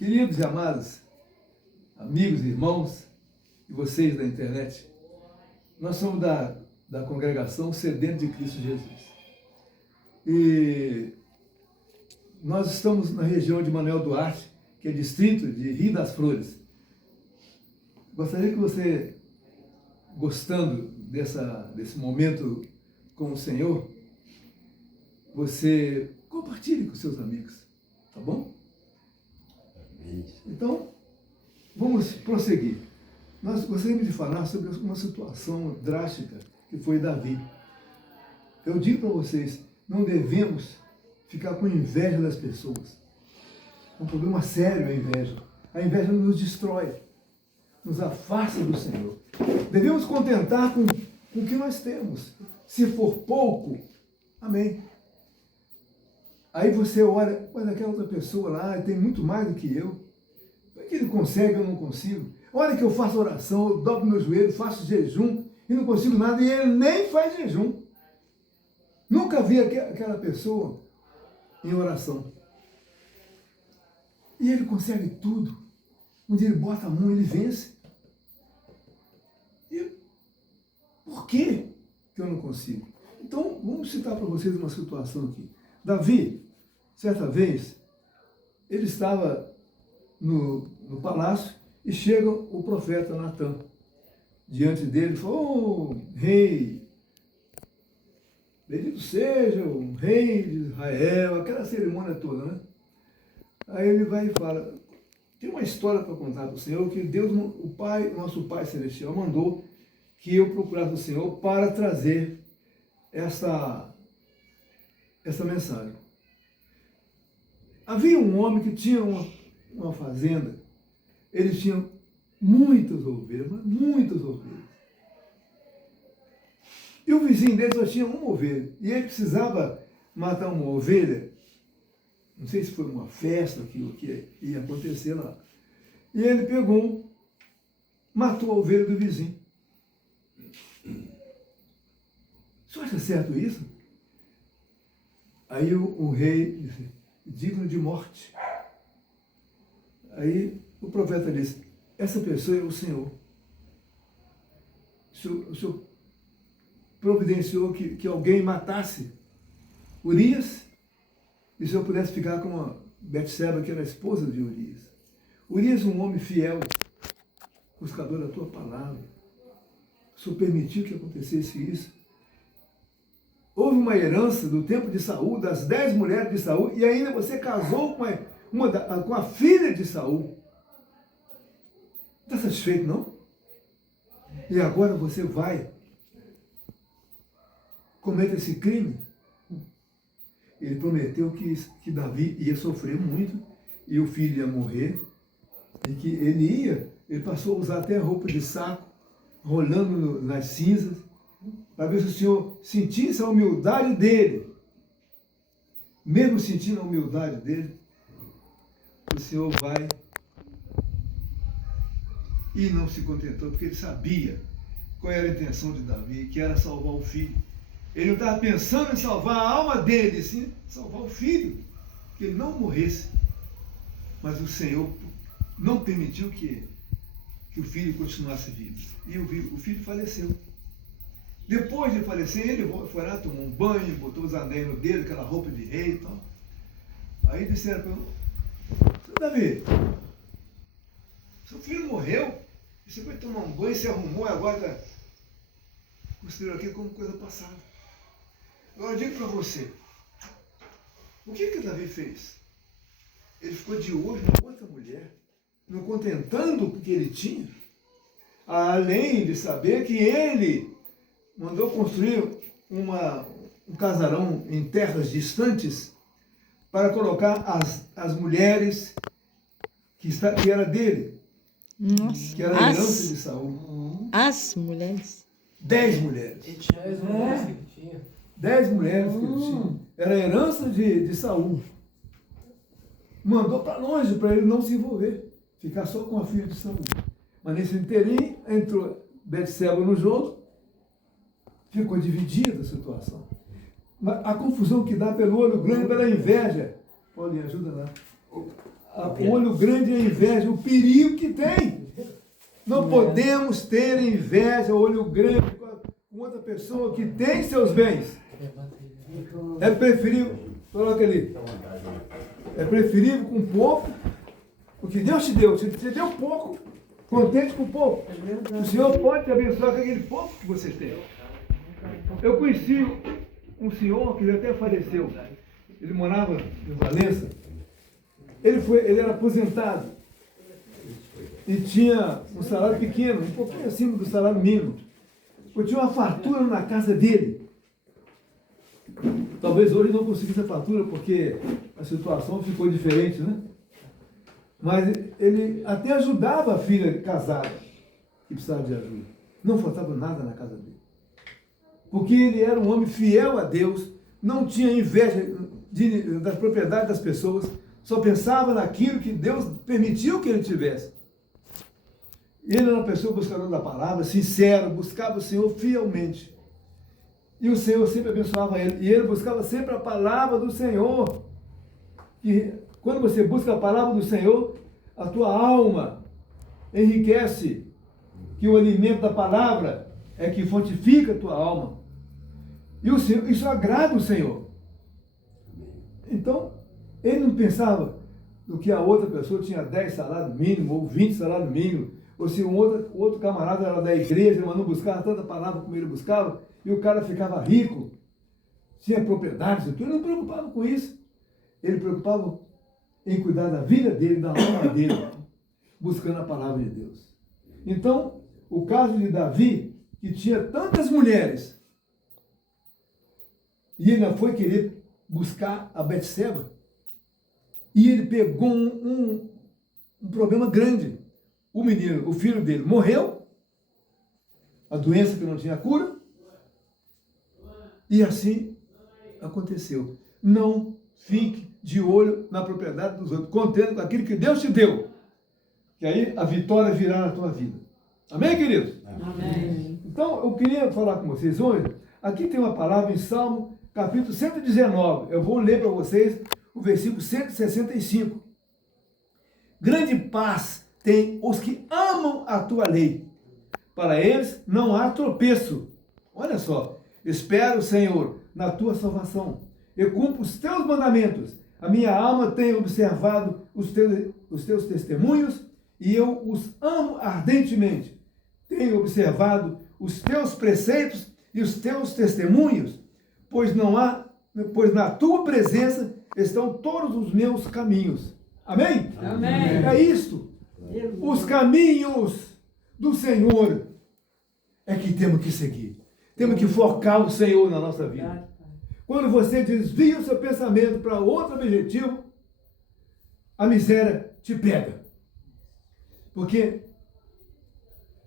Queridos e amados, amigos e irmãos, e vocês da internet, nós somos da congregação Sedento de Cristo Jesus. E nós estamos na região de Manuel Duarte, que é distrito de Rio das Flores. Gostaria que você, gostando desse momento com o Senhor, você compartilhe com seus amigos, tá bom? Então, vamos prosseguir. Nós gostaríamos de falar sobre uma situação drástica que foi Davi. Eu digo para vocês, não devemos ficar com inveja das pessoas. É um problema sério a inveja. A inveja nos destrói, nos afasta do Senhor. Devemos contentar com o que nós temos. Se for pouco, amém. Aí você olha, mas aquela outra pessoa lá tem muito mais do que eu. Por que ele consegue e eu não consigo? Olha que eu faço oração, eu dobro meu joelho, faço jejum e não consigo nada, e ele nem faz jejum. Nunca vi aquela pessoa em oração. E ele consegue tudo. Onde ele bota a mão, ele vence. E por que eu não consigo? Então, vamos citar para vocês uma situação aqui. Davi, certa vez, ele estava no palácio e chega o profeta Natan diante dele e fala: "Oh, rei, bendito seja o rei de Israel", aquela cerimônia toda, né? Aí ele vai e fala: "Tem uma história para contar para o Senhor, que Deus, o Pai, nosso Pai Celestial, mandou que eu procurasse o Senhor para trazer essa mensagem. Havia um homem que tinha uma fazenda, ele tinha muitas ovelhas, mas muitas ovelhas. E o vizinho dele só tinha uma ovelha, e ele precisava matar uma ovelha, não sei se foi uma festa, aquilo que ia acontecer lá. E ele pegou, matou a ovelha do vizinho. O senhor acha certo isso? Aí o rei disse: "Digno de morte". Aí o profeta disse: "Essa pessoa é o Senhor. O Senhor providenciou que alguém matasse Urias, e se eu pudesse ficar com a Betseba, que era a esposa de Urias. Urias, um homem fiel, buscador da tua palavra. O Senhor permitiu que acontecesse isso. Houve uma herança do tempo de Saul, das 10 mulheres de Saul, e ainda você casou com a filha de Saul. Está satisfeito, não? E agora você vai cometer esse crime?" Ele prometeu que Davi ia sofrer muito, e o filho ia morrer, e que ele passou a usar até roupa de saco, rolando nas cinzas, para ver se o Senhor sentisse a humildade dele. Mesmo sentindo a humildade dele, o Senhor vai e não se contentou, porque ele sabia qual era a intenção de Davi, que era salvar o filho. Ele não estava pensando em salvar a alma dele, sim, salvar o filho, que ele não morresse. Mas o Senhor não permitiu que o filho continuasse vivo. E o filho faleceu. Depois de falecer, ele foi lá, tomou um banho, botou os anéis no dedo, aquela roupa de rei e tal. Aí disseram para ele: "Seu Davi, seu filho morreu, você foi tomar um banho, se arrumou, agora está considerando aqui como coisa passada. Agora eu digo para você, o que Davi fez? Ele ficou de olho na outra mulher, não contentando o que ele tinha, além de saber que ele mandou construir um casarão em terras distantes para colocar as mulheres que era dele, Nossa. que era a herança de Saul. As mulheres? 10 mulheres. E tinha as mulheres que ele tinha. 10 mulheres que ele tinha. Era a herança de Saul. Mandou para longe para ele não se envolver, ficar só com a filha de Saul. Mas nesse inteirinho entrou Betseba no jogo, ficou dividida a situação. Mas a confusão que dá pelo olho grande, pela inveja. Paulinho, ajuda lá. O olho grande é a inveja, o perigo que tem. Não podemos ter inveja, olho grande com outra pessoa que tem seus bens. É preferível, coloca ali, é preferível com pouco, o que Deus te deu. Se te deu pouco, contente com pouco. O Senhor pode te abençoar com aquele pouco que você tem. Eu conheci um senhor que até faleceu. Ele morava em Valença. Ele era aposentado e tinha um salário pequeno, um pouquinho acima do salário mínimo. Eu tinha uma fartura na casa dele. Talvez hoje não conseguisse a fartura porque a situação ficou diferente, né? Mas ele até ajudava a filha casada que precisava de ajuda. Não faltava nada na casa dele. Porque ele era um homem fiel a Deus, não tinha inveja das propriedades das pessoas, só pensava naquilo que Deus permitiu que ele tivesse. Ele era uma pessoa buscadora da palavra, sincero, buscava o Senhor fielmente. E o Senhor sempre abençoava ele. E ele buscava sempre a palavra do Senhor. E quando você busca a palavra do Senhor, a tua alma enriquece. Que o alimento da palavra é que fortifica a tua alma. E o Senhor, isso agrada o Senhor. Então, ele não pensava no que a outra pessoa tinha 10 salários mínimos ou 20 salários mínimos. Ou se um outro camarada era da igreja, mas não buscava tanta palavra como ele buscava, e o cara ficava rico, tinha propriedades e tudo, ele não preocupava com isso. Ele preocupava em cuidar da vida dele, da alma dele, buscando a palavra de Deus. Então, o caso de Davi, que tinha tantas mulheres, e ele foi querer buscar a Betseba, e ele pegou um problema grande. O menino, o filho dele, morreu, a doença que não tinha cura, e assim aconteceu. Não fique de olho na propriedade dos outros, contente com aquilo que Deus te deu, que aí a vitória virá na tua vida. Amém, queridos? Amém. Então, eu queria falar com vocês hoje, aqui tem uma palavra em Salmo, capítulo 119, eu vou ler para vocês o versículo 165. Grande paz tem os que amam a tua lei. Para eles não há tropeço. Olha só. Espero, Senhor, na tua salvação. Eu cumpro os teus mandamentos. A minha alma tem observado os teus testemunhos e eu os amo ardentemente. Tenho observado os teus preceitos e os teus testemunhos, pois na tua presença estão todos os meus caminhos. Amém? Amém. É isto. Os caminhos do Senhor é que temos que seguir. Temos que focar o Senhor na nossa vida. Quando você desvia o seu pensamento para outro objetivo, a miséria te pega. Porque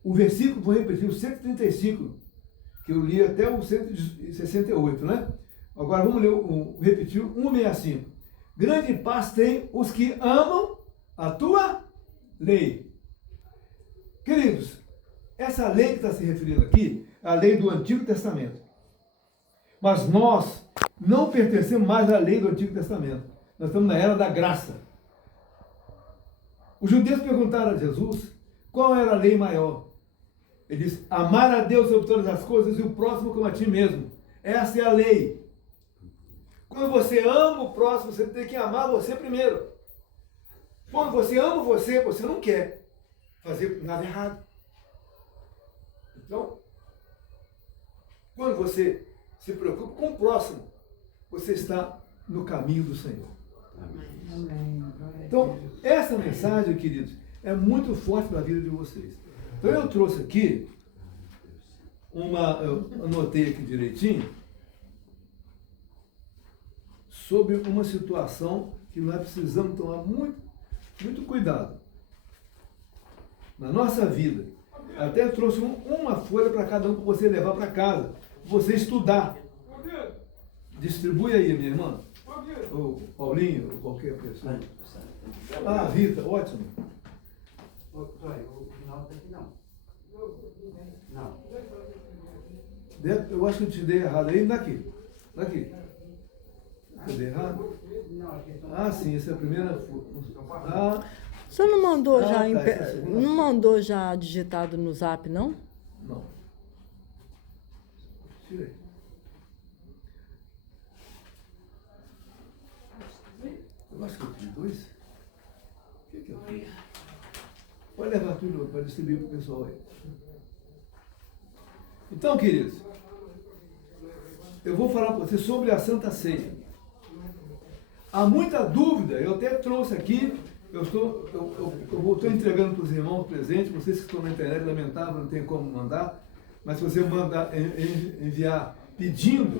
o versículo, vou repetir, o 135, que eu li até o 168, né? Agora vamos repetir o 165. Grande paz tem os que amam a tua lei. Queridos, essa lei que está se referindo aqui é a lei do Antigo Testamento. Mas nós não pertencemos mais à lei do Antigo Testamento. Nós estamos na era da graça. Os judeus perguntaram a Jesus qual era a lei maior. Ele disse, amar a Deus sobre todas as coisas e o próximo como a ti mesmo. Essa é a lei. Quando você ama o próximo, você tem que amar você primeiro. Quando você ama você, você não quer fazer nada errado. Então, quando você se preocupa com o próximo, você está no caminho do Senhor. Então, essa mensagem, queridos, é muito forte para a vida de vocês. Então, eu trouxe aqui, eu anotei aqui direitinho, sobre uma situação que nós precisamos tomar muito cuidado. Na nossa vida, até trouxe uma folha para cada um para você levar para casa, para você estudar. Distribui aí, minha irmã. Ou Paulinho, ou qualquer pessoa. Ah, Rita, ótimo. O final tá aqui não. Não. Eu acho que eu te dei errado aí, daqui. Cadê errado? Não, acho que é só- Ah, sim, essa é a primeira folha. Ah, Você não mandou Ah, já tá, essa é a segunda. não mandou já digitado no Zap, não? não. Tirei. Eu acho que eu fiz 2. O que eu fiz? Pode levar tudo para distribuir para o pessoal aí. Então, queridos, eu vou falar para vocês sobre a Santa Ceia. Há muita dúvida, eu até trouxe aqui, eu estou entregando para os irmãos presentes, vocês que estão na internet, lamentável, não tem como mandar, mas se você mandar, enviar pedindo,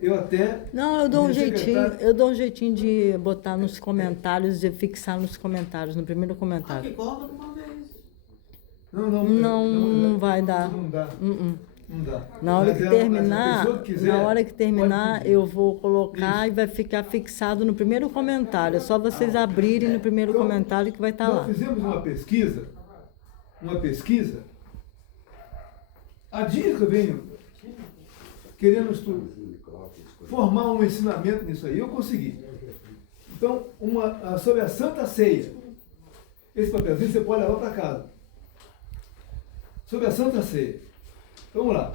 eu até... Não, eu dou um minha jeitinho, secretária- eu dou um jeitinho de botar nos comentários e fixar nos comentários, no primeiro comentário. Aqui, coloca de uma vez. Não vai dar. Não dá. Uh-uh. Não dá. Na hora Mas que mas a terminar, pessoa que quiser, na hora que pode terminar, pedir. eu vou colocar e vai ficar fixado no primeiro comentário. É só vocês abrirem no primeiro Então, comentário que vai estar Nós lá. fizemos uma pesquisa, há dias que eu venho querendo formar um ensinamento nisso aí, eu consegui. Então, sobre a Santa Ceia, esse papelzinho você pode levar para casa. Sobre a Santa Ceia. Vamos lá.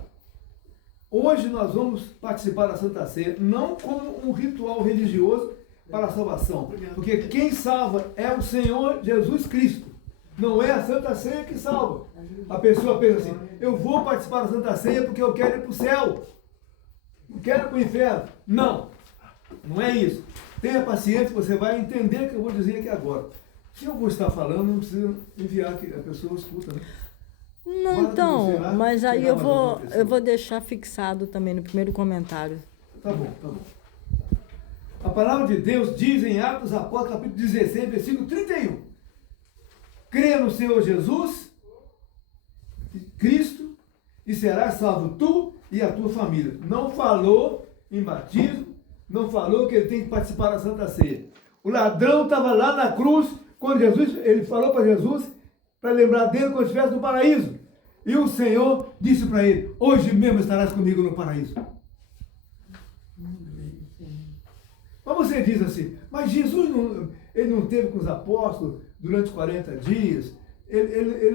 Hoje nós vamos participar da Santa Ceia, não como um ritual religioso para a salvação, porque quem salva é o Senhor Jesus Cristo, não é a Santa Ceia que salva. A pessoa pensa assim, eu vou participar da Santa Ceia porque eu quero ir para o céu, não quero ir para o inferno. Não, não é isso. Tenha paciência, você vai entender o que eu vou dizer aqui agora. Se eu vou estar falando, não precisa enviar que a pessoa escuta, né? Não, Guarda então, pra você lá, mas aí pegar eu mais alguma vou, pessoa. eu vou deixar fixado também no primeiro comentário. Tá bom, tá bom. A palavra de Deus diz em Atos Apóstolos, capítulo 16, versículo 31. Creia no Senhor Jesus, Cristo, e serás salvo tu e a tua família. Não falou em batismo, não falou que ele tem que participar da Santa Ceia. O ladrão estava lá na cruz, quando ele falou para Jesus, para lembrar dele quando estivesse no paraíso. E o Senhor disse para ele, hoje mesmo estarás comigo no paraíso. Mas você diz assim, mas Jesus ele não esteve com os apóstolos durante 40 dias? Ele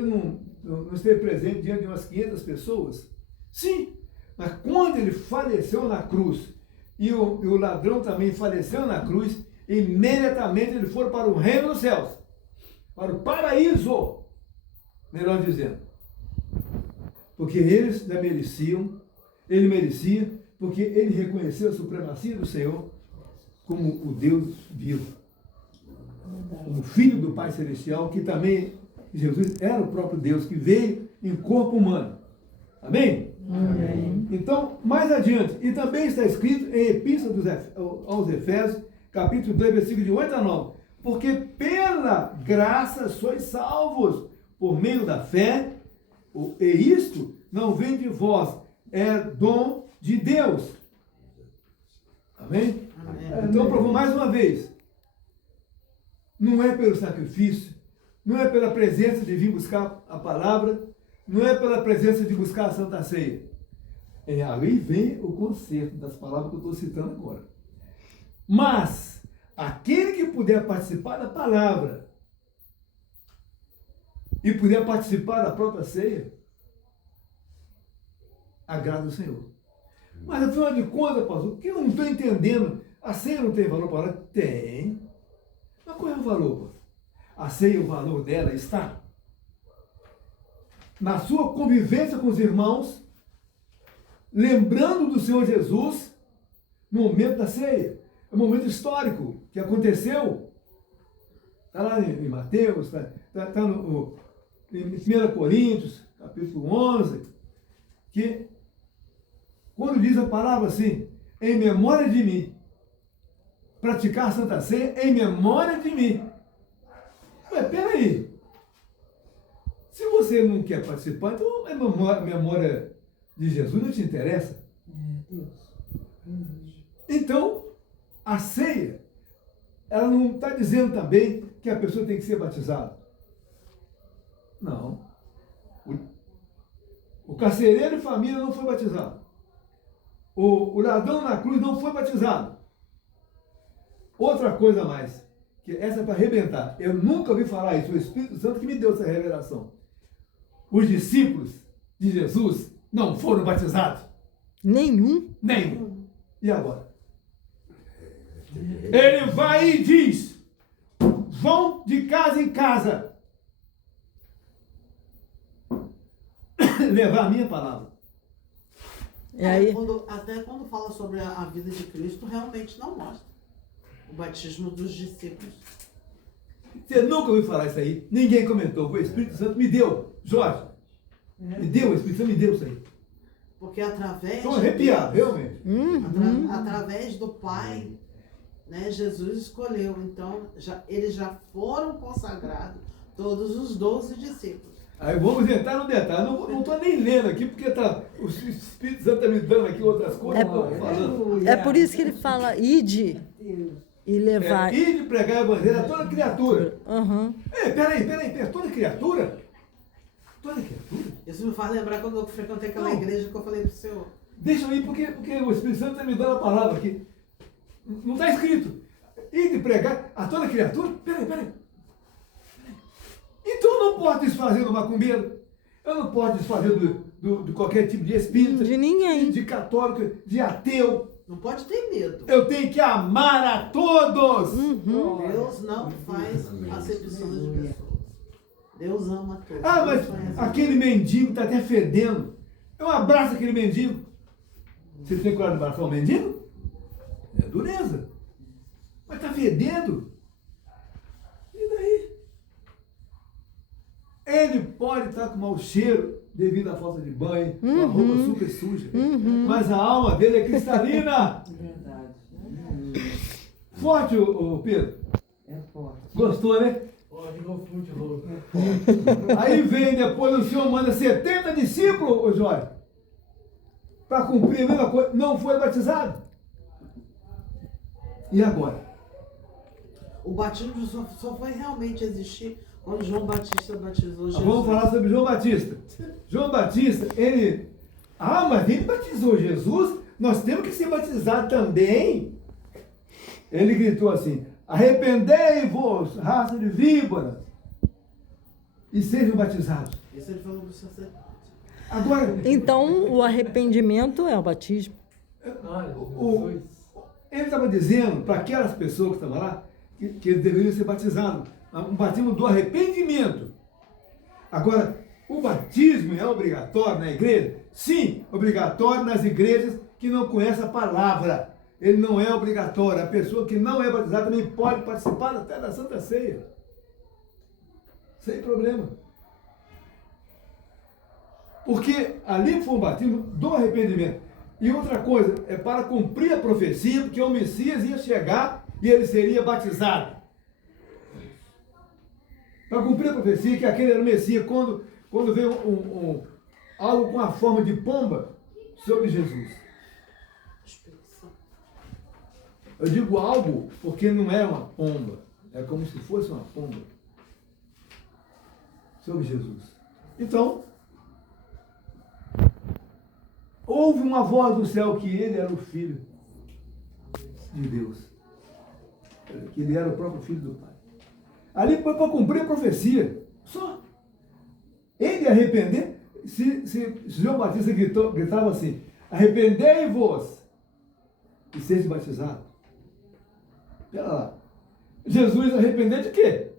não esteve presente diante de umas 500 pessoas? Sim, mas quando ele faleceu na cruz, e o ladrão também faleceu na cruz, imediatamente ele foi para o reino dos céus, para o paraíso, melhor dizendo. Porque eles já mereciam, ele merecia, porque ele reconheceu a supremacia do Senhor como o Deus vivo, como Filho do Pai Celestial, que também, Jesus era o próprio Deus, que veio em corpo humano. Amém? Amém. Então, mais adiante, e também está escrito em Epístola aos Efésios, capítulo 2, versículo de 8 a 9, porque pela graça sois salvos, por meio da fé, e isto não vem de vós, é dom de Deus. Amém? Então, provou mais uma vez, não é pelo sacrifício, não é pela presença de vir buscar a palavra, não é pela presença de buscar a Santa Ceia. Aí vem o conceito das palavras que eu estou citando agora. Mas, aquele que puder participar da palavra e puder participar da própria ceia, agrada o Senhor. Mas, afinal de contas, pastor, que eu não estou entendendo, a ceia não tem valor para ela? Tem. Mas qual é o valor, pastor? A ceia, o valor dela está na sua convivência com os irmãos, lembrando do Senhor Jesus no momento da ceia. É um momento histórico que aconteceu. Está lá em Mateus, está em 1 Coríntios, capítulo 11, que quando diz a palavra assim, em memória de mim, praticar a Santa Ceia em memória de mim. Mas peraí, se você não quer participar, então a memória de Jesus não te interessa. Então, a ceia, ela não está dizendo também que a pessoa tem que ser batizada. Não. O carcereiro de família não foi batizado. O ladrão na cruz não foi batizado. outra coisa a mais, que essa é para arrebentar. Eu nunca ouvi falar isso, o Espírito Santo que me deu essa revelação. Os discípulos de Jesus não foram batizados. Nenhum? Nenhum. E agora? Ele vai e diz: vão de casa em casa levar a minha palavra. E aí? Até quando fala sobre a vida de Cristo, realmente não mostra o batismo dos discípulos. Você nunca ouviu falar isso aí? Ninguém comentou. O Espírito Santo me deu. Jorge, me deu, o Espírito Santo me deu isso aí. Porque através Estou arrepiado, realmente. através do Pai, né, Jesus escolheu. Então, eles já foram consagrados, todos os 12 discípulos. Aí vamos entrar no detalhe. Não estou nem lendo aqui, porque o Espírito Santo está me dando aqui outras coisas. Falando. É por isso que ele fala ide e levar. Ir de pregar o evangelho a toda criatura. Aham. Peraí, toda criatura? Toda criatura? Isso me faz lembrar quando eu frequentei aquela igreja que eu falei pro senhor. Deixa eu ir, porque o Espírito Santo está me dando a palavra aqui. Não está escrito. Ir de pregar a toda criatura? Peraí. Então eu não posso desfazer do macumbeiro. Eu não posso desfazer de qualquer tipo de espírita. De ninguém. De católico, de ateu. Não pode ter medo. Eu tenho que amar a todos. Deus não faz acepção de pessoas. Deus ama todos. Ah, mas Deus conhece aquele mendigo está até fedendo. Eu abraço aquele mendigo. Você tem coragem de abraçar um mendigo? É dureza. Mas está fedendo. E daí? Ele pode estar com mau cheiro devido à falta de banho, com a roupa super suja. Mas a alma dele é cristalina. Verdade. Forte, o Pedro. É forte. Gostou, né? Aí vem depois, o Senhor manda 70 discípulos, ô Jorge, para cumprir a mesma coisa. Não foi batizado. E agora? O batismo só foi realmente existir quando João Batista batizou Jesus. Vamos falar sobre João Batista. João Batista, mas ele batizou Jesus, nós temos que ser batizados também. Ele gritou assim: arrependei-vos, raça de víboras, e sejam batizados. Isso ele falou do sacerdote. Agora, Então, o arrependimento é o batismo. ele estava dizendo para aquelas pessoas que estavam lá que eles deveriam ser batizados. Um batismo do arrependimento. Agora, o batismo é obrigatório na igreja? Sim, obrigatório nas igrejas que não conhecem a palavra. Ele não é obrigatório. A pessoa que não é batizada também pode participar até da Santa Ceia. Sem problema. Porque ali foi um batismo do arrependimento. E outra coisa, é para cumprir a profecia, porque o Messias ia chegar e ele seria batizado. Para cumprir a profecia, que aquele era o Messias, quando veio algo com a forma de pomba sobre Jesus. Eu digo algo porque não é uma pomba, é como se fosse uma pomba sobre Jesus. Então, houve uma voz do céu que ele era o Filho de Deus, que ele era o próprio Filho do Pai. Ali foi para cumprir a profecia. Só. Ele arrepender. Se João Batista gritava assim: arrependei-vos e sejam batizados. Espera lá. Jesus arrepender de quê?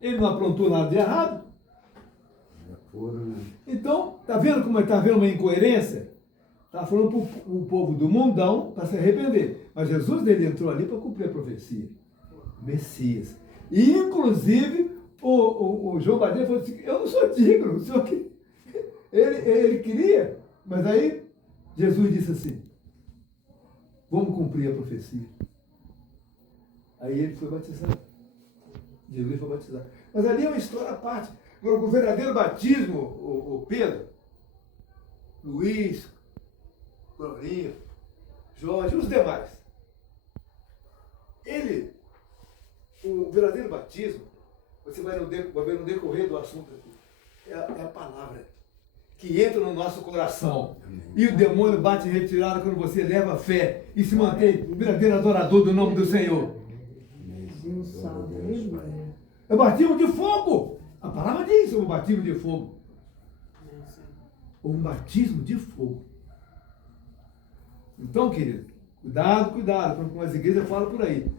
Ele não aprontou nada de errado. Então, está vendo como está vendo uma incoerência? Está falando para o povo do mundão para se arrepender. Mas Jesus ele entrou ali para cumprir a profecia. Messias. E, inclusive, o João Batista falou assim: eu não sou digno, o senhor que... ele queria, mas aí Jesus disse assim: vamos cumprir a profecia. Aí ele foi batizado. Jesus foi batizado. Mas ali é uma história à parte. Agora, o verdadeiro batismo, o Pedro, Luiz, Glorinha, Jorge e os demais, o verdadeiro batismo, você vai ver no decorrer do assunto aqui, é a palavra que entra no nosso coração. E o demônio bate em retirada quando você leva fé e se mantém verdadeiro adorador do nome do Senhor. É o batismo de fogo. A palavra diz, é o batismo de fogo. Ou um batismo de fogo. Então, querido, cuidado, como as igrejas falam por aí.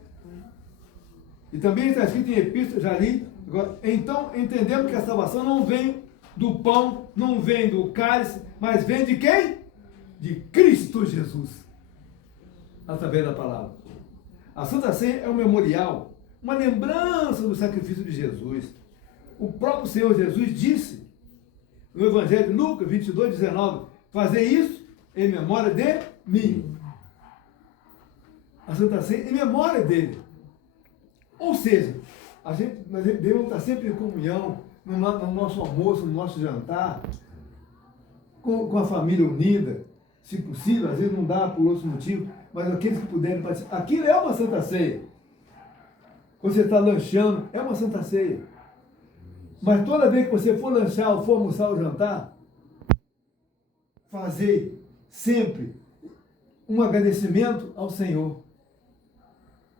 E também está escrito em Epístola, já li. Agora, então, entendemos que a salvação não vem do pão, não vem do cálice, mas vem de quem? De Cristo Jesus. Através da palavra. A Santa Ceia é um memorial, uma lembrança do sacrifício de Jesus. O próprio Senhor Jesus disse, no Evangelho de Lucas 22, 19, fazer isso em memória de mim. A Santa Ceia em memória dele. Ou seja, nós devemos estar sempre em comunhão, no nosso almoço, no nosso jantar, com a família unida, se possível, às vezes não dá por outros motivos, mas aqueles que puderem participar. Aquilo é uma Santa Ceia. Quando você está lanchando, é uma Santa Ceia. Mas toda vez que você for lanchar ou for almoçar ou jantar, fazer sempre um agradecimento ao Senhor.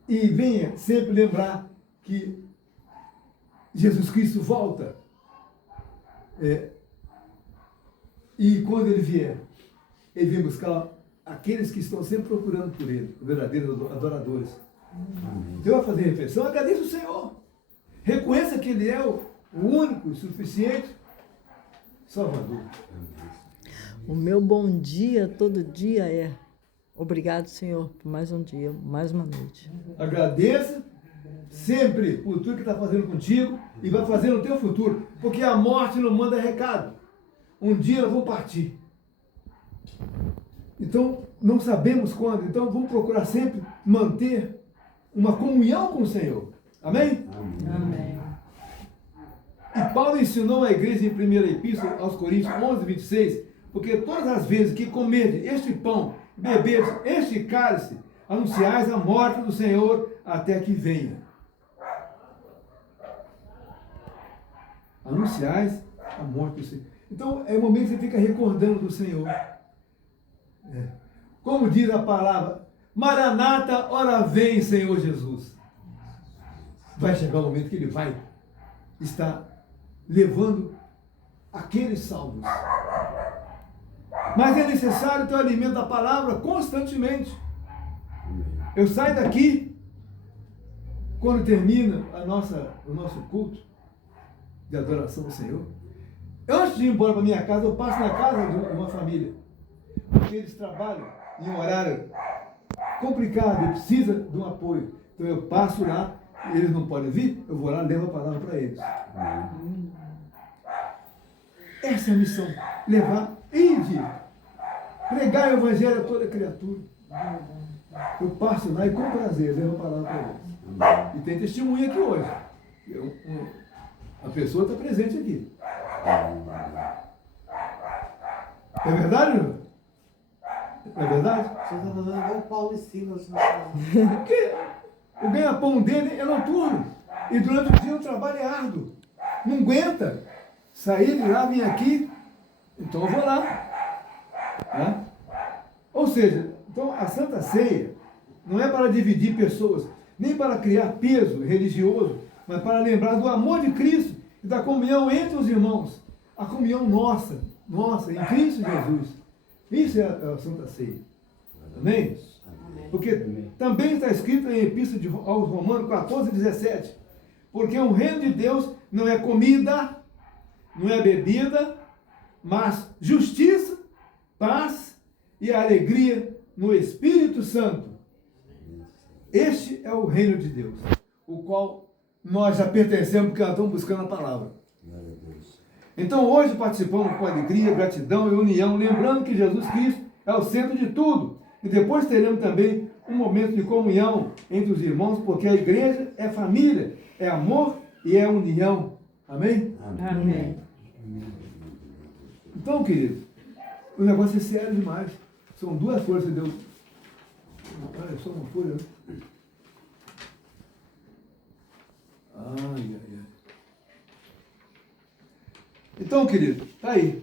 E venha sempre lembrar que Jesus Cristo volta. E quando Ele vier, Ele vem buscar aqueles que estão sempre procurando por Ele, os verdadeiros adoradores. Então, vai fazer refeição, agradeça o Senhor. Reconheça que Ele é o único e suficiente Salvador. O meu bom dia todo dia é: obrigado, Senhor, por mais um dia, mais uma noite. Agradeça sempre por tudo que está fazendo contigo e vai fazer no teu futuro, porque a morte não manda recado. Um dia nós vamos partir. Então, não sabemos quando, então vamos procurar sempre manter uma comunhão com o Senhor. Amém? Amém. E Paulo ensinou a igreja em 1ª Epístola aos Coríntios 11, 26, porque todas as vezes que comerdes este pão, beberdes este cálice, anunciais a morte do Senhor até que venha. Anunciais a morte do Senhor. Então, é o momento que você fica recordando do Senhor. Como diz a palavra, Maranata, ora vem, Senhor Jesus. Vai chegar o momento que Ele vai estar levando aqueles salvos. Mas é necessário ter o alimento da palavra constantemente. Eu saio daqui, quando termina o nosso culto de adoração ao Senhor, antes de ir embora para minha casa, eu passo na casa de uma família, porque eles trabalham em um horário complicado e precisa de um apoio. Então eu passo lá, eles não podem vir, eu vou lá e levo a palavra para eles. Essa é a missão, levar, pregar o evangelho a toda criatura. Eu passo lá e com prazer levo a palavra para eles. E tem testemunha aqui hoje. A pessoa está presente aqui. É verdade, não? É verdade? Você está falando igual Paulo e Silas. Porque o ganha-pão dele é noturno. E durante o dia o trabalho é árduo. Não aguenta sair de lá, vir aqui. Então eu vou lá. Né? Ou seja, então a Santa Ceia não é para dividir pessoas, nem para criar peso religioso, mas para lembrar do amor de Cristo e da comunhão entre os irmãos. A comunhão nossa, em Cristo Jesus. Isso é a Santa Ceia. Amém? Porque também está escrito em Epístola aos Romanos 14, 17. Porque o reino de Deus não é comida, não é bebida, mas justiça, paz e alegria no Espírito Santo. Este é o reino de Deus, o qual nós já pertencemos, porque nós estamos buscando a palavra. Então hoje participamos com alegria, gratidão e união, lembrando que Jesus Cristo é o centro de tudo. E depois teremos também um momento de comunhão entre os irmãos, porque a igreja é família, é amor e é união. Amém? Amém. Então, querido, o negócio é sério demais. São duas folhas que Deus... Olha, só uma folha, né? Ai. Então, querido, tá aí.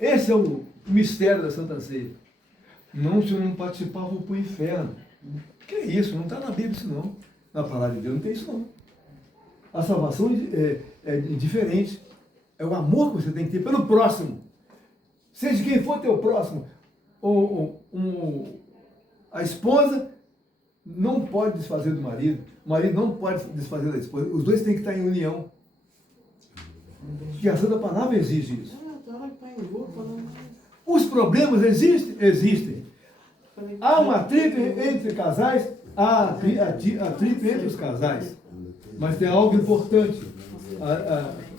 Esse é o mistério da Santa Ceia. Não, se eu não participar, eu vou para o inferno. Que é isso? Não está na Bíblia isso não. Na palavra de Deus não tem isso não. A salvação é diferente. É o amor que você tem que ter pelo próximo. Seja quem for teu próximo. A esposa não pode desfazer do marido. O marido não pode desfazer da esposa. Os dois têm que estar em união. E a Santa Palavra exige isso. Os problemas existem. Há um atrito entre casais, há atrito entre os casais. Mas tem algo importante.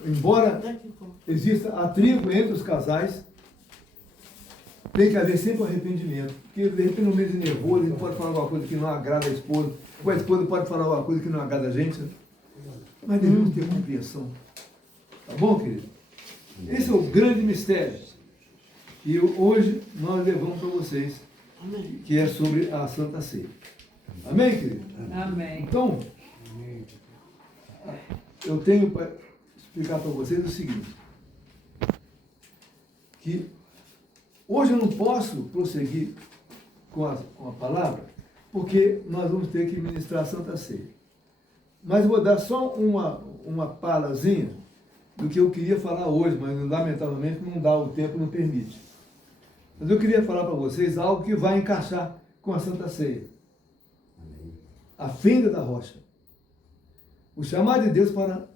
Embora exista atrito entre os casais, tem que haver sempre um arrependimento. Porque de repente no meio de nervoso, ele não pode falar alguma coisa que não agrada a esposa, ou a esposa pode falar alguma coisa que não agrada a gente. Mas devemos ter compreensão. Tá bom, querido? Esse é o grande mistério. E hoje nós levamos para vocês, que é sobre a Santa Ceia. Amém, querido? Amém. Então, eu tenho para explicar para vocês o seguinte, que hoje eu não posso prosseguir com a palavra, porque nós vamos ter que ministrar a Santa Ceia. Mas vou dar só uma palazinha do que eu queria falar hoje, mas lamentavelmente não dá, o tempo não permite. Mas eu queria falar para vocês algo que vai encaixar com a Santa Ceia. A fenda da rocha. O chamado de Deus para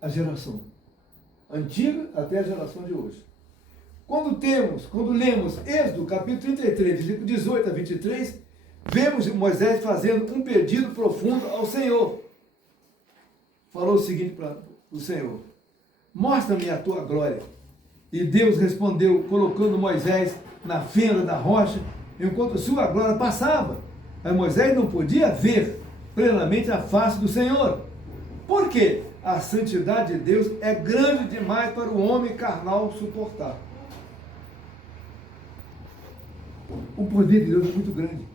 a geração antiga até a geração de hoje. Quando lemos Êxodo, capítulo 33, versículo 18 a 23, vemos Moisés fazendo um pedido profundo ao Senhor. Falou o seguinte para o Senhor: mostra-me a tua glória. E Deus respondeu, colocando Moisés na fenda da rocha, enquanto sua glória passava. Mas Moisés não podia ver plenamente a face do Senhor. Por quê? A santidade de Deus é grande demais para o homem carnal suportar. O poder de Deus é muito grande.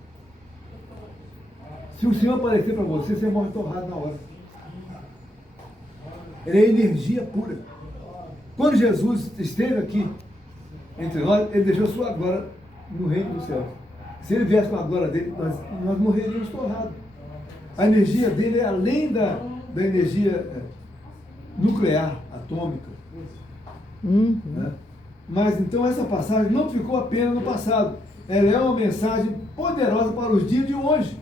Se o Senhor aparecer para você, você morre torrado na hora. Ele é energia pura. Quando Jesus esteve aqui entre nós, ele deixou sua glória no reino do céu. Se ele viesse com a glória dele, nós morreríamos torrados. A energia dele é além da energia nuclear, atômica. Né? Mas então essa passagem não ficou apenas no passado. Ela é uma mensagem poderosa para os dias de hoje.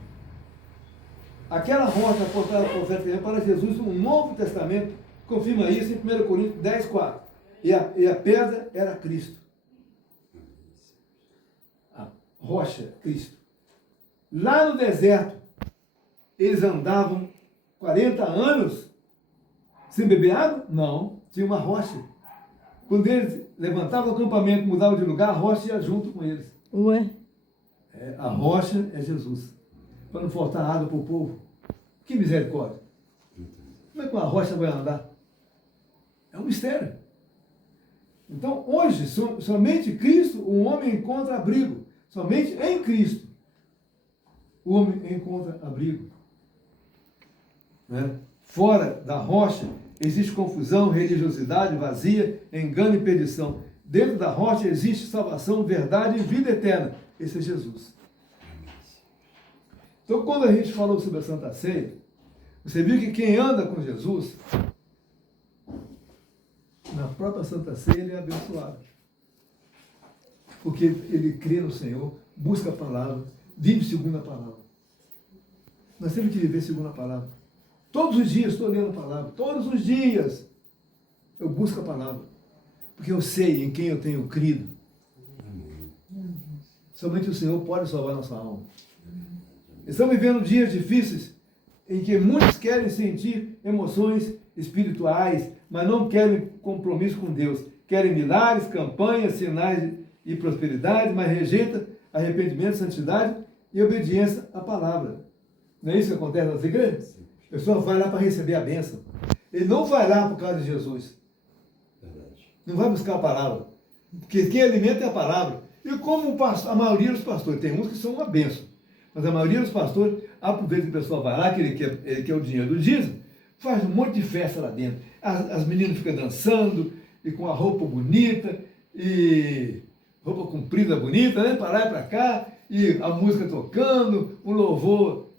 Aquela rocha apontada profeticamente para Jesus no Novo Testamento confirma isso em 1 Coríntios 10, 4. E a pedra era Cristo. A rocha, Cristo. Lá no deserto, eles andavam 40 anos sem beber água? Não, tinha uma rocha. Quando eles levantavam o acampamento, mudavam de lugar, a rocha ia junto com eles. Ué? A rocha é Jesus. Para não faltar água para o povo. Que misericórdia. Como é que uma rocha vai andar? É um mistério. Então, hoje, somente Cristo, o homem encontra abrigo. Somente em Cristo, o homem encontra abrigo. Né? Fora da rocha, existe confusão, religiosidade vazia, engano e perdição. Dentro da rocha existe salvação, verdade e vida eterna. Esse é Jesus. Então, quando a gente falou sobre a Santa Ceia, você viu que quem anda com Jesus, na própria Santa Ceia, ele é abençoado. Porque ele crê no Senhor, busca a palavra, vive segundo a palavra. Nós temos que viver segundo a palavra. Todos os dias estou lendo a palavra. Todos os dias eu busco a palavra. Porque eu sei em quem eu tenho crido. Somente o Senhor pode salvar nossa alma. Estamos vivendo dias difíceis em que muitos querem sentir emoções espirituais, mas não querem compromisso com Deus. Querem milagres, campanhas, sinais e prosperidade, mas rejeitam arrependimento, santidade e obediência à palavra. Não é isso que acontece nas igrejas? A pessoa vai lá para receber a bênção. Ele não vai lá por causa de Jesus. Não vai buscar a palavra. Porque quem alimenta é a palavra. E como a maioria dos pastores, tem uns que são uma bênção, mas a maioria dos pastores, aproveita que o pessoal vai lá, que ele quer o dinheiro do dízimo, faz um monte de festa lá dentro. As meninas ficam dançando, e com a roupa bonita, e roupa comprida bonita, né? Para lá e para cá, e a música tocando, um louvor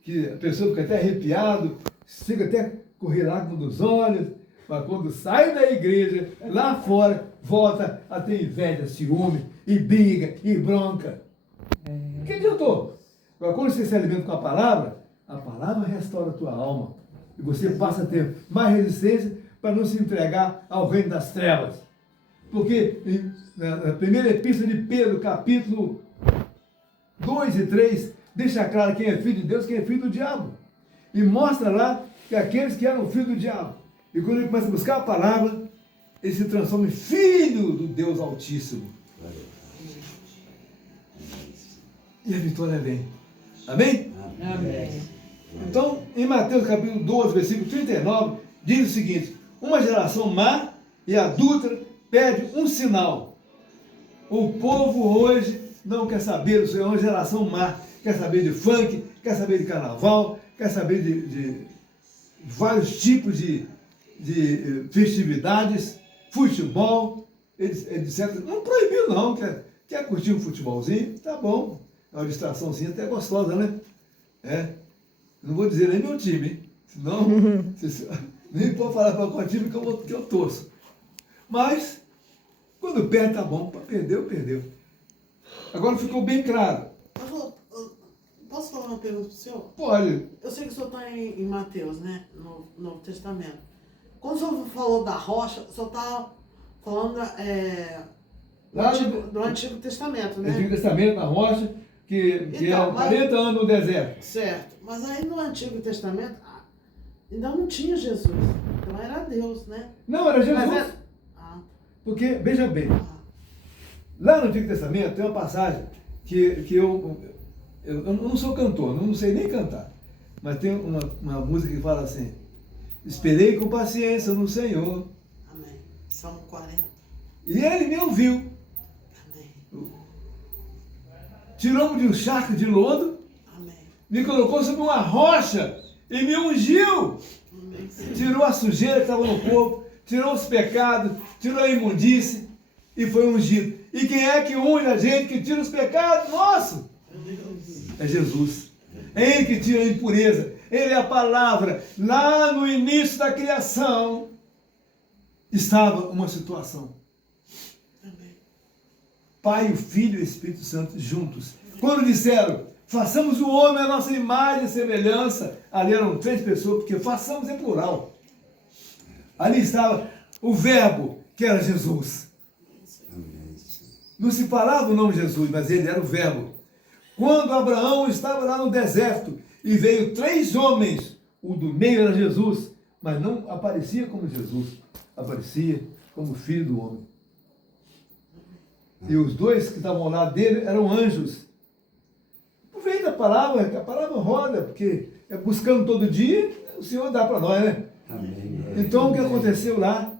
que a pessoa fica até arrepiado, chega até a correr lágrima dos olhos, mas quando sai da igreja, lá fora, volta a ter inveja, ciúme, e briga, e bronca. Que adiantou? Agora, quando você se alimenta com a palavra restaura a tua alma. E você passa a ter mais resistência para não se entregar ao reino das trevas. Porque na primeira epístola de Pedro, capítulo 2 e 3, deixa claro quem é filho de Deus, quem é filho do diabo. E mostra lá que aqueles que eram filhos do diabo. E quando ele começa a buscar a palavra, ele se transforma em filho do Deus Altíssimo. E a vitória vem. Amém? Amém. Então, em Mateus capítulo 12, versículo 39, diz o seguinte: uma geração má e adúltera pede um sinal. O povo hoje não quer saber do Senhor, é uma geração má. Quer saber de funk, quer saber de carnaval, quer saber de vários tipos de festividades, futebol. Eles disseram, não proibiu não, quer curtir um futebolzinho? Tá bom, é uma distraçãozinha até gostosa, né? Não vou dizer nem meu time, hein? Senão nem vou falar para qual time que eu torço. Mas, quando perde, tá bom. Perdeu, perdeu. Agora ficou bem claro. Posso falar uma pergunta para o senhor? Pode. Eu sei que o senhor está em Mateus, né? No Novo Testamento. Quando o senhor falou da rocha, o senhor está falando do Antigo Testamento, né? Antigo Testamento, na rocha, que Então, era 40 anos no deserto. Certo. Mas aí no Antigo Testamento ainda não tinha Jesus. Então era Deus, né? Não, era Jesus. Porque, veja bem, lá no Antigo Testamento tem uma passagem que eu não sou cantor, não sei nem cantar, mas tem uma música que fala assim: esperei com paciência no Senhor. Amém. Salmo 40. E ele me ouviu. Amém. Tirou-me de um charco de lodo, Amém. me colocou sobre uma rocha e me ungiu. Amém. Tirou a sujeira que estava no corpo, tirou os pecados, tirou a imundície e foi ungido. E quem é que unge a gente, que tira os pecados nossos? É Jesus. É Ele que tira a impureza. Ele é a palavra. Lá no início da criação estava uma situação. Pai, o Filho e o Espírito Santo juntos. Quando disseram, façamos o homem à nossa imagem e semelhança, ali eram 3 pessoas, porque façamos é plural. Ali estava o Verbo, que era Jesus. Não se falava o nome Jesus, mas ele era o Verbo. Quando Abraão estava lá no deserto e veio 3 homens, o do meio era Jesus, mas não aparecia como Jesus, aparecia como Filho do Homem. E os 2 que estavam ao lado dele eram anjos. Vem da palavra, que a palavra roda, porque é buscando todo dia, o Senhor dá para nós, né? Amém. Então o que aconteceu lá?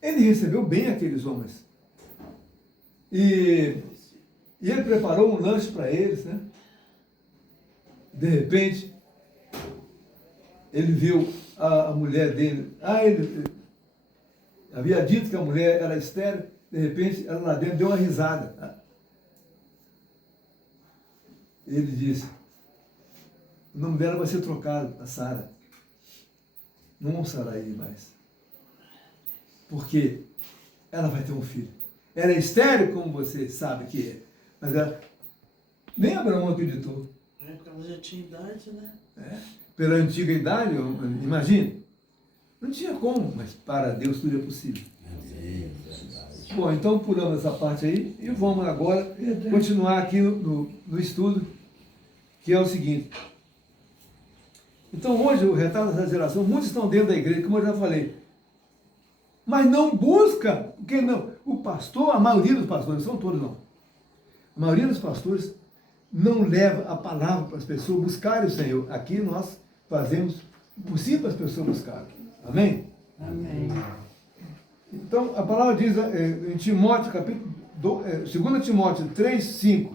Ele recebeu bem aqueles homens. E ele preparou um lanche para eles, né? De repente, ele viu a mulher dele. Ele havia dito que a mulher era estéril. De repente, ela lá dentro deu uma risada. Ele disse, o nome dela vai ser trocado, a Sara. Não vão Saraí mais. Porque ela vai ter um filho. Ela é estéril, como você sabe que é. Mas ela, nem Abraão acreditou. Porque ela já tinha idade, né? Pela antiga idade, imagine. Não tinha como, mas para Deus tudo é possível. Bom, então pulamos essa parte aí e vamos agora continuar aqui no estudo, que é o seguinte. Então hoje, o retrato dessa geração, muitos estão dentro da igreja, como eu já falei, mas não busca, porque não, o pastor, a maioria dos pastores, não são todos não, a maioria dos pastores não leva a palavra para as pessoas buscarem o Senhor. Aqui nós fazemos o possível para as pessoas buscarem. Amém? Amém. Então, a palavra diz em Timóteo, capítulo 2 Timóteo 3, 5,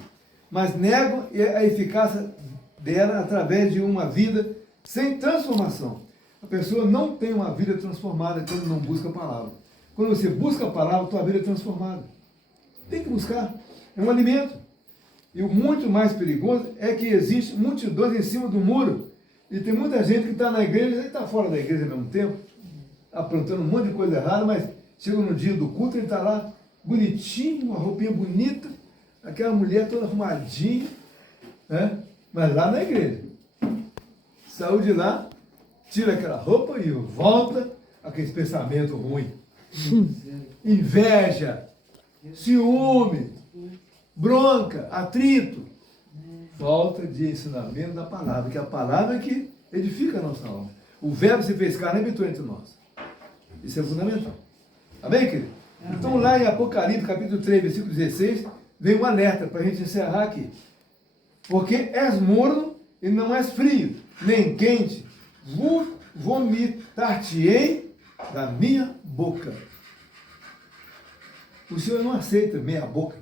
mas negam a eficácia dela através de uma vida sem transformação. A pessoa não tem uma vida transformada quando não busca a palavra. Quando você busca a palavra, a tua vida é transformada. Tem que buscar. É um alimento. E o muito mais perigoso é que existe multidões em cima do muro E tem muita gente que está na igreja e está fora da igreja ao mesmo tempo, aprontando um monte de coisa errada, mas chega no dia do culto, ele está lá, bonitinho, uma roupinha bonita, aquela mulher toda arrumadinha, né? Mas lá na igreja. Saiu de lá, tira aquela roupa e volta aquele pensamento ruim. Inveja, ciúme, bronca, atrito. Falta de ensinamento da palavra, que é a palavra que edifica a nossa alma. O verbo se fez carne e habitou entre nós. Isso é fundamental. Amém, querido? Amém. Então lá em Apocalipse, capítulo 3, versículo 16, vem um alerta para a gente encerrar aqui. Porque és morno e não és frio, nem quente, vomitar-te-ei da minha boca. O Senhor não aceita meia boca.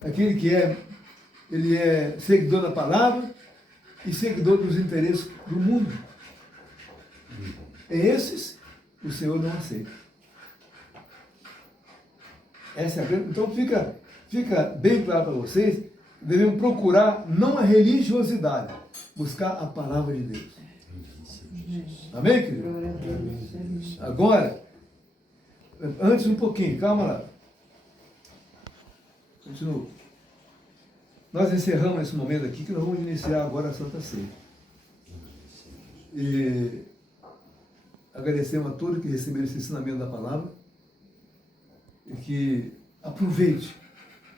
Aquele que ele é seguidor da palavra e seguidor dos interesses do mundo. Esses o Senhor não aceita. Essa é a grande... Então fica bem claro para vocês, devemos procurar não a religiosidade, buscar a palavra de Deus. Amém, querido? Agora, antes um pouquinho, calma lá. Continua. Nós encerramos esse momento aqui, que nós vamos iniciar agora a Santa Ceia. E agradecemos a todos que receberam esse ensinamento da palavra e que aproveite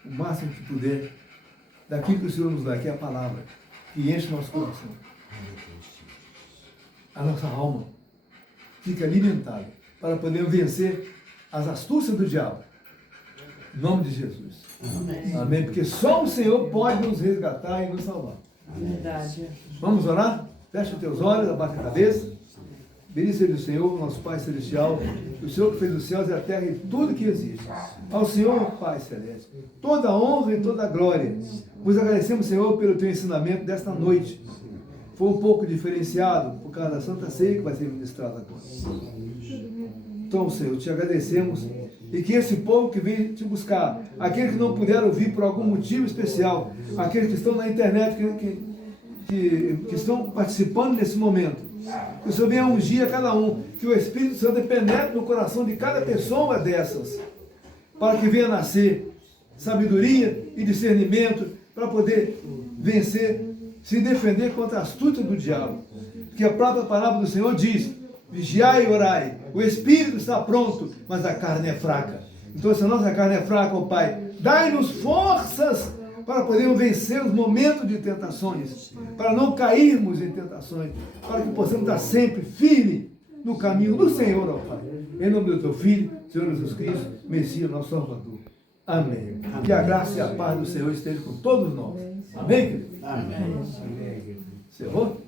o máximo que puder daquilo que o Senhor nos dá, que é a palavra, que enche o nosso coração. A nossa alma fica alimentada para poder vencer as astúcias do diabo. Em nome de Jesus. Amém. Amém. Porque só o Senhor pode nos resgatar e nos salvar. Verdade. Vamos orar? Fecha os teus olhos, abaixa a cabeça. Bendito seja o Senhor, nosso Pai Celestial, o Senhor que fez os céus e a terra e tudo que existe. Ao Senhor, Pai Celeste, toda a honra e toda a glória. Vos agradecemos, Senhor, pelo teu ensinamento desta noite. Foi um pouco diferenciado por causa da Santa Ceia que vai ser ministrada agora. Então, Senhor, te agradecemos e que esse povo que vem te buscar, aqueles que não puderam vir por algum motivo especial, aqueles que estão na internet, que estão participando nesse momento, que o Senhor venha ungir a cada um, que o Espírito Santo penetre no coração de cada pessoa dessas, para que venha nascer sabedoria e discernimento, para poder vencer, se defender contra a astúcia do diabo. Porque a própria palavra do Senhor diz: vigiai e orai, o Espírito está pronto, mas a carne é fraca. Então, se a nossa carne é fraca, ó Pai, dai-nos forças para podermos vencer os momentos de tentações, para não cairmos em tentações, para que possamos estar sempre firmes no caminho do Senhor, ó Pai. Em nome do Teu Filho, Senhor Jesus Cristo, Messias, nosso Salvador. Amém. Que a graça e a paz do Senhor esteja com todos nós. Amém, querido? Amém. Encerrou?